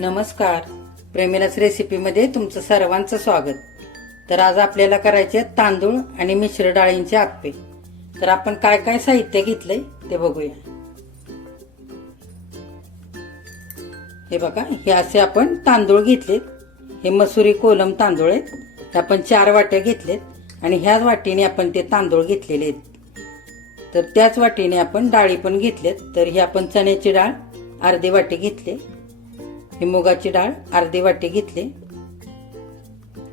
नमस्कार. प्रेमिलाच रेसिपीमध्ये तुमचं सर्वांचं स्वागत. तर आज आपल्याला करायचे आहेत तांदूळ आणि मिश्र डाळींचे आप्पे. तर आपण काय काय साहित्य घेतलंय ते बघूया. हे बघा हे असे आपण तांदूळ घेतलेत. हे मसुरी कोलम तांदूळ आहेत. हे आपण चार वाट्या घेतलेत आणि ह्याच वाटीने आपण ते तांदूळ घेतलेले आहेत. तर त्याच वाटीने आपण डाळी पण घेतलेत. तर ही आपण चण्याची डाळ अर्धी वाटी घेतली. ही मुगाची डाळ अर्धी वाटी घेतली.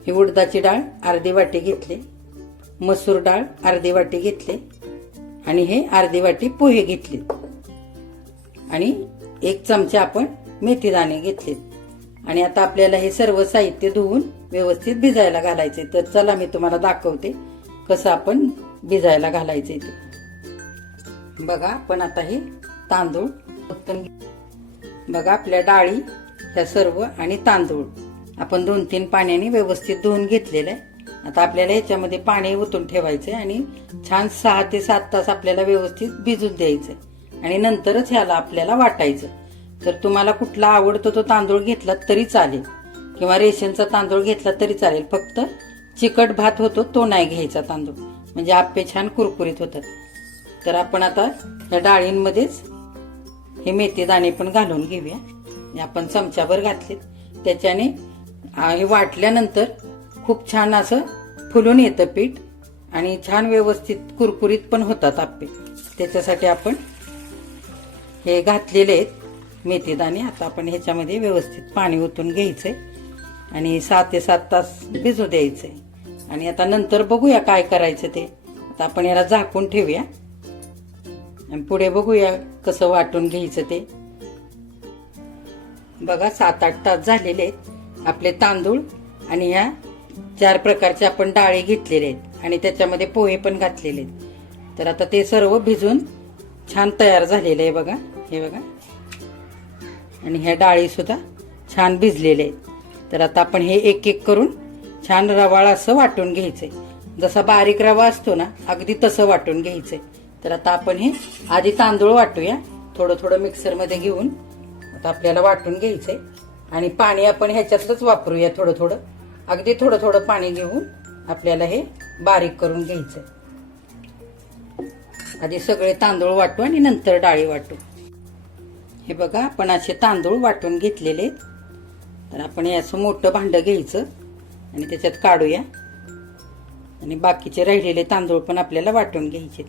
ही उडदाची डाळ अर्धी वाटी घेतली. मसूर डाळ अर्धी वाटी घेतली. आणि हे अर्धी वाटी पोहे घेतले. आणि एक चमचा आपण मेथी दाणे घेतले. आणि आता आपल्याला हे सर्व साहित्य धुवून व्यवस्थित भिजायला घालायचे तर चला मी तुम्हाला दाखवते कसं आपण भिजायला घालायचे ते. बघा आपण आता हे तांदूळ बघा आपल्या डाळी ह्या सर्व आणि तांदूळ. आपण दोन तीन पाण्याने व्यवस्थित धुवून घेतलेलं आहे. आता आपल्याला याच्यामध्ये पाणी ओतून ठेवायचंय आणि छान सहा ते सात तास आपल्याला व्यवस्थित भिजून द्यायचंय. आणि नंतरच ह्याला आपल्याला वाटायचं. तर तुम्हाला कुठला आवडतो तो तांदूळ घेतला तरी चालेल. किंवा रेशनचा तांदूळ घेतला तरी चालेल. फक्त चिकट भात होतो तो नाही घ्यायचा तांदूळ. म्हणजे आप्पे छान कुरकुरीत होतात. तर आपण आता या डाळींमध्येच हे मेथी दाणे पण घालून घेऊया. आपण चमच्याभर घातलेत. त्याच्याने हे वाटल्यानंतर खूप छान असं फुलून येतं पीठ आणि छान व्यवस्थित कुरकुरीत पण होतात आप्पे. त्याच्यासाठी आपण हे घातलेले आहेत मेथीदाणे आता आपण ह्याच्यामध्ये व्यवस्थित पाणी ओतून घ्यायचंय आणि सात ते सात तास भिजू द्यायचंय. आणि आता नंतर बघूया काय करायचं ते. आता आपण याला झाकून ठेवूया. आणि पुढे बघूया कसं वाटून घ्यायचं ते. बघा सात आठ तास झालेले आहेत. आपले तांदूळ आणि ह्या चार प्रकारचे आपण डाळी घेतलेले आहेत. आणि त्याच्यामध्ये पोहे पण घातलेले आहेत. तर आता ते सर्व भिजून छान तयार झालेले आहे बघा. हे बघा. आणि ह्या डाळीसुद्धा छान भिजलेले आहेत. तर आता आपण हे एक एक करून छान रवाळ असं वाटून घ्यायचंय. जसा बारीक रवा असतो ना अगदी तसं वाटून घ्यायचंय. तर आता आपण हे आधी तांदूळ वाटूया. थोडं थोडं मिक्सरमध्ये घेऊन आता आपल्याला वाटून घ्यायचंय. आणि पाणी आपण ह्याच्यातच वापरूया थोडं थोडं. अगदी थोडं थोडं पाणी घेऊन आपल्याला हे बारीक करून घ्यायचंय. आधी सगळे तांदूळ वाटू आणि नंतर डाळी वाटू. हे बघा आपण असे तांदूळ वाटून घेतलेले आहेत. तर आपण हे असं मोठं भांडं घ्यायचं आणि त्याच्यात काढूया. आणि बाकीचे राहिलेले तांदूळ पण आपल्याला वाटून घ्यायचे.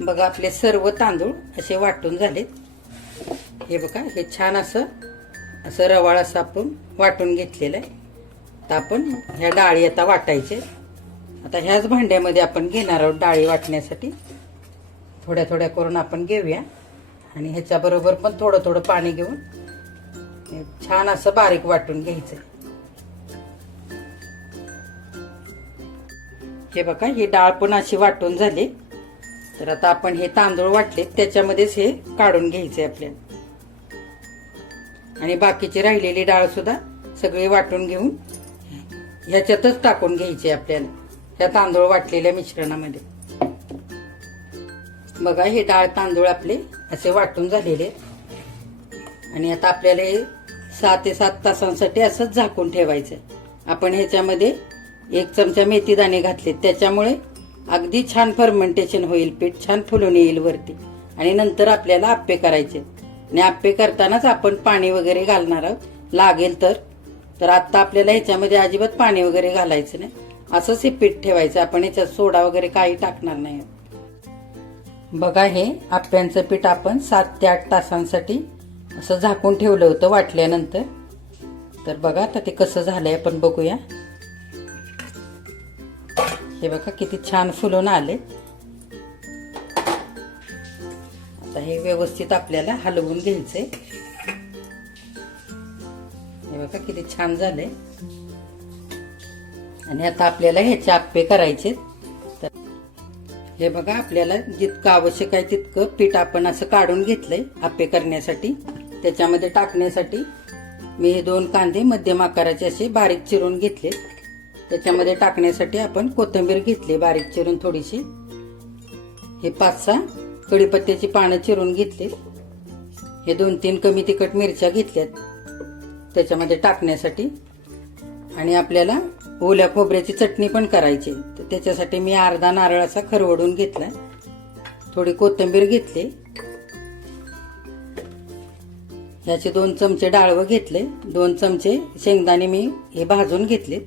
बघा आपले सर्व तांदूळ असे वाटून झालेत. हे बघा हे छान असं असं रवाळ असं आपण वाटून घेतलेलं आहे. तर आपण ह्या डाळी आता वाटायचे. आता ह्याच भांड्यामध्ये आपण घेणार आहोत डाळी वाटण्यासाठी. थोड्या थोड्या करून आपण घेऊया. आणि ह्याच्याबरोबर पण थोडं थोडं पाणी घेऊन छान असं बारीक वाटून घ्यायचं हे बघा ही डाळ पण अशी वाटून झाली. तर आता आपण हे तांदूळ वाटले त्याच्यामध्येच हे काढून घ्यायचे आपल्याला. आणि बाकीची राहिलेली डाळ सुद्धा सगळी वाटून घेऊन ह्याच्यातच टाकून घ्यायची आपल्याला. त्या तांदूळ वाटलेल्या मिश्रणामध्ये. बघा हे डाळ तांदूळ आपले असे वाटून झालेले. आहेत. आणि आता आपल्याला हे सहा ते सात तासांसाठी असंच झाकून ठेवायचं आपण ह्याच्यामध्ये एक चमचा मेथी दाणे घातले त्याच्यामुळे अगदी छान फर्मेंटेशन होईल पीठ छान फुलून येईल वरती. आणि नंतर आपल्याला आप्पे करायचे आणि आप्पे करतानाच आपण पाणी वगैरे घालणार आहोत. लागेल तर. तर आत्ता आपल्याला ह्याच्यामध्ये अजिबात पाणी वगैरे घालायचं नाही. असंच हे पीठ ठेवायचं. आपण ह्याच्यात सोडा वगैरे काही टाकणार नाही बघा हे आप्यांचं पीठ आपण सात ते आठ तासांसाठी असं झाकून ठेवलं होतं वाटल्यानंतर. तर बघा आता ते कसं झालंय आपण बघूया. हे बघा किती छान फुलून आले आता हे व्यवस्थित आपल्याला हलवून घ्यायचंय. हे बघा किती छान झालंय. आणि आता आपल्याला ह्याचे आप्पे करायचे तर हे बघा आपल्याला जितकं आवश्यक आहे तितकं पीठ आपण असं काढून घेतलंय आप्पे करण्यासाठी. त्याच्यामध्ये टाकण्यासाठी मी हे दोन कांदे मध्यम आकाराचे असे बारीक चिरून घेतले. त्याच्यामध्ये टाकण्यासाठी आपण कोथिंबीर घेतली बारीक चिरून थोडीशी. हे पाच सहा कढीपत्त्याची पानं चिरून घेतली. हे दोन तीन कमी तिखट मिरच्या घेतल्यात. त्याच्यामध्ये टाकण्यासाठी. आणि आपल्याला ओल्या खोबऱ्याची चटणी पण करायची. आहे. तर त्याच्यासाठी मी अर्धा नारळ असा खरवडून घेतला थोडी कोथिंबीर घेतली. ह्याचे दोन चमचे डाळवं घेतले. दोन चमचे शेंगदाणे मी हे भाजून घेतलेत.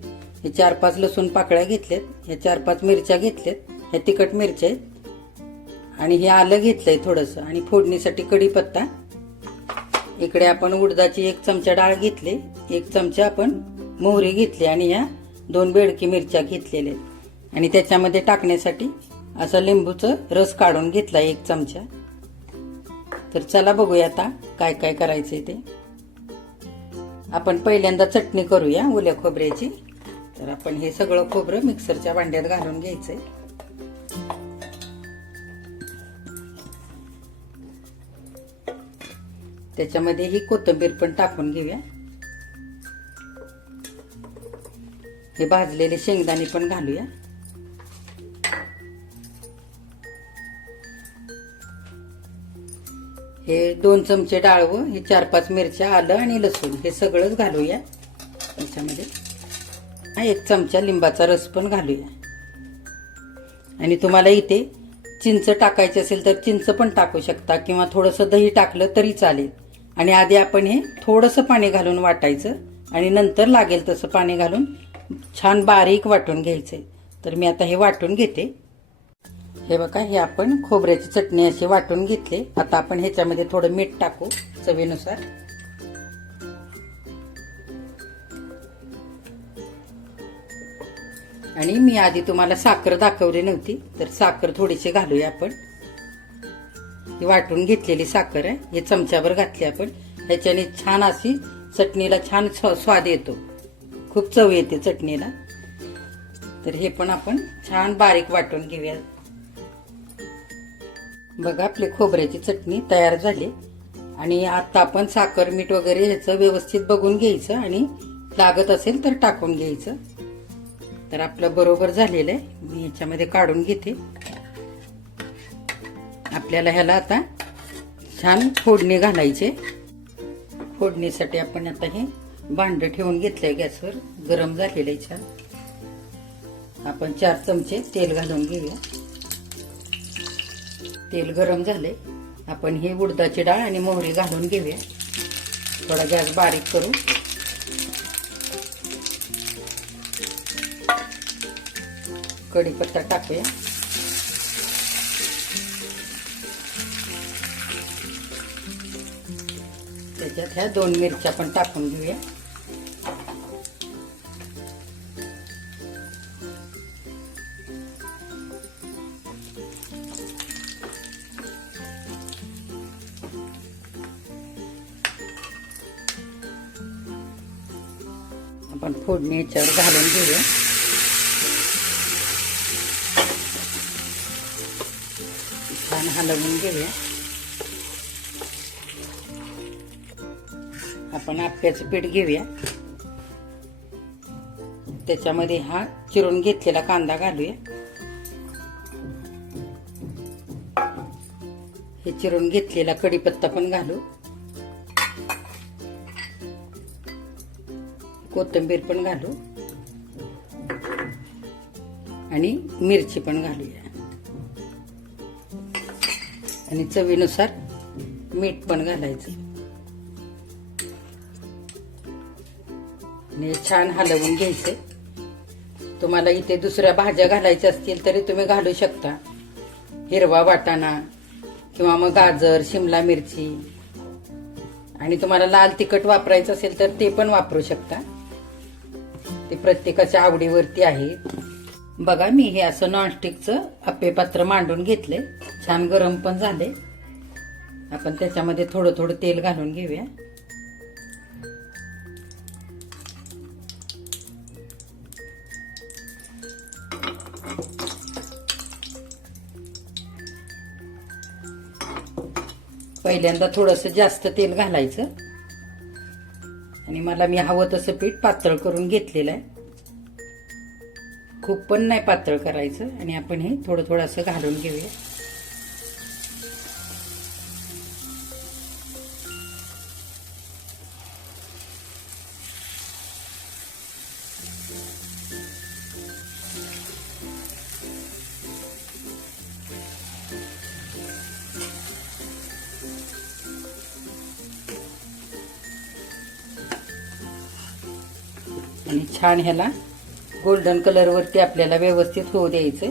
हे चार पाच लसूण पाकळ्या घेतल्यात. ह्या चार पाच मिरच्या घेतल्यात. ह्या तिखट मिरच्या आहेत. आणि हे आलं घेतलंय थोडंसं. आणि फोडणीसाठी कढीपत्ता. इकडे आपण उडदाची एक चमचा डाळ घेतली. एक चमचा आपण मोहरी घेतली आणि ह्या दोन बेडकी मिरच्या घेतलेल्या आहेत. आणि त्याच्यामध्ये टाकण्यासाठी असं लिंबूचं रस काढून घेतला एक चमचा. तर चला बघूया आता काय काय करायचंय ते. आपण पहिल्यांदा चटणी करूया ओल्या खोबऱ्याची. तर आपण हे सगळं खोबरं मिक्सरच्या भांड्यात घालून घ्यायचंय. त्याच्यामध्ये ही कोथिंबीर पण टाकून घेऊया. हे भाजलेले शेंगदाणे पण घालूया. हे दोन चमचे डाळव हे चार पाच मिरच्या आलं आणि लसूण हे सगळंच घालूया. याच्यामध्ये हा एक चमचा लिंबाचा रस पण घालूया. आणि तुम्हाला इथे चिंच टाकायची असेल तर चिंच पण टाकू शकता किंवा थोडंसं दही टाकलं तरी चालेल. आणि आधी आपण हे थोडंसं पाणी घालून वाटायचं आणि नंतर लागेल तसं पाणी घालून छान बारीक वाटून घ्यायचंय तर मी आता हे वाटून घेते. हे बघा हे आपण खोबऱ्याची चटणी अशी वाटून घेतली. आता आपण ह्याच्यामध्ये थोडं मीठ टाकू चवीनुसार. आणि मी आधी तुम्हाला साखर दाखवली नव्हती तर साखर थोडीशी घालूया आपण. ही वाटून घेतलेली साखर आहे. हे चमच्यावर घातली आपण. ह्याच्याने छान अशी चटणीला छान स्वाद येतो. खूप चव येते चटणीला. तर हे पण आपण छान बारीक वाटून घेऊया बघा आपली खोबऱ्याची चटणी तयार झाली. आणि आता आपण साखर मीठ वगैरे ह्याचं व्यवस्थित बघून घ्यायचं आणि लागत असेल तर टाकून घ्यायचं. तर आपलं बरोबर झालेलं आहे. मी ह्याच्यामध्ये काढून घेते. आपल्याला ह्याला आता छान फोडणी घालायचे. फोडणीसाठी आपण आता हे भांड ठेवून घेतलंय गॅसवर. गरम झालेलं आहे छान. आपण चार चमचे तेल घालून घेऊया. तेल गरम झाले आपण हे उडदाची डाळ आणि मोहरी घालून घेऊया. थोडा गॅस बारीक करू कढीपत्ता टाकूया. त्याच्यात ह्या दोन मिरच्या पण टाकून घेऊया आपण फोडणी याच्यावर घालून घेऊया. छान हलवून घेऊया. आपण आप्याचं पीठ घेऊया. त्याच्यामध्ये हा चिरून घेतलेला कांदा घालूया. हे चिरून घेतलेला कढीपत्ता पण घालू. कोथिंबीर पण घालू. आणि मिरची पण घालूया. आणि चवीनुसार मीठ पण घालायचं. आणि छान हलवून घ्यायचे. तुम्हाला इथे दुसऱ्या भाज्या घालायच्या असतील तरी तुम्ही घालू शकता. हिरवा वाटाणा किंवा मग गाजर शिमला मिरची. आणि तुम्हाला लाल तिखट वापरायचं असेल तर ते पण वापरू शकता. ते प्रत्येकाच्या आवडीवरती आहे. बघा मी हे असं नॉनस्टिकचं अप्पे पात्र मांडून घेतले छान गरम पण झाले आपण त्याच्यामध्ये थोडं थोडं तेल घालून घेऊया. पहिल्यांदा थोडंसं जास्त तेल घालायचं. आणि मला मी हवं तसं पीठ पातळ करून घेतलेलं आहे. खूप पण नाही पातळ करायचं. आणि आपण हे थोडं थोडंसं घालून घेऊया. आणि छान ह्याला गोल्डन कलरवरती आपल्याला व्यवस्थित होऊ द्यायचं.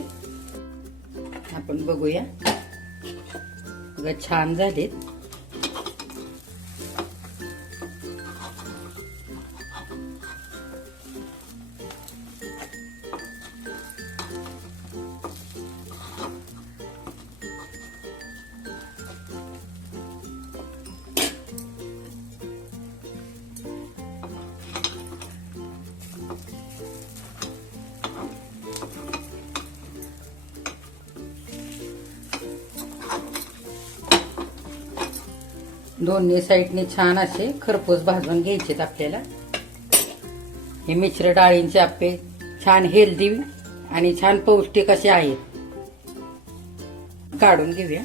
आपण बघूया. बघा छान झालेत. दोन्ही साईडने छान असे खरपूस भाजून घ्यायचेत आपल्याला. हे मिश्र डाळींचे आपे छान हेल्दी आणि छान पौष्टिक असे आहेत. काढून घेऊया.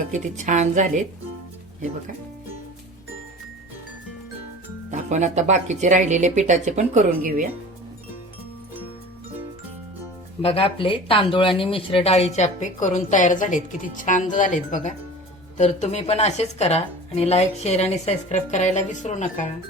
बघा किती छान झालेत. हे बघा. आपण आता बाकीचे राहिलेले पिठाचे पण करून घेऊया. बघा आपले तांदूळ आणि मिश्र डाळीचे आप्पे करून तयार झालेत. किती छान झालेत बघा. तर तुम्ही पण असेच करा आणि लाईक शेअर आणि सबस्क्राईब करायला विसरू नका.